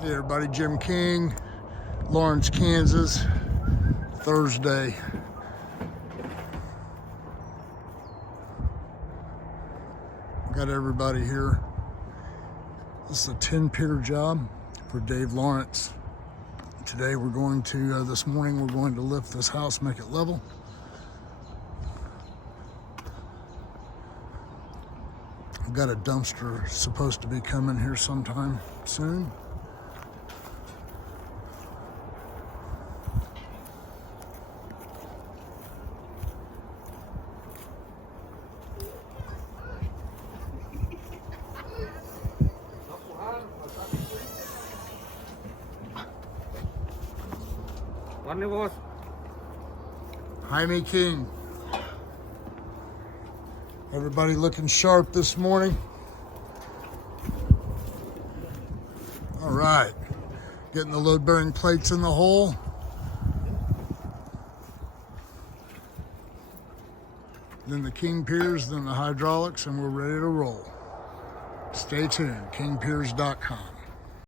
Hey everybody, Jim King, Lawrence, Kansas, Thursday. Got everybody here. This is a 10-pier job for Dave Lawrence. Today we're going to, this morning we're going to lift this house, make it level. I've got a dumpster supposed to be coming here sometime soon. Jaime King. Everybody looking sharp this morning. All right, getting the load-bearing plates in the hole. Then the King Piers, then the hydraulics, and we're ready to roll. Stay tuned, kingpiers.com.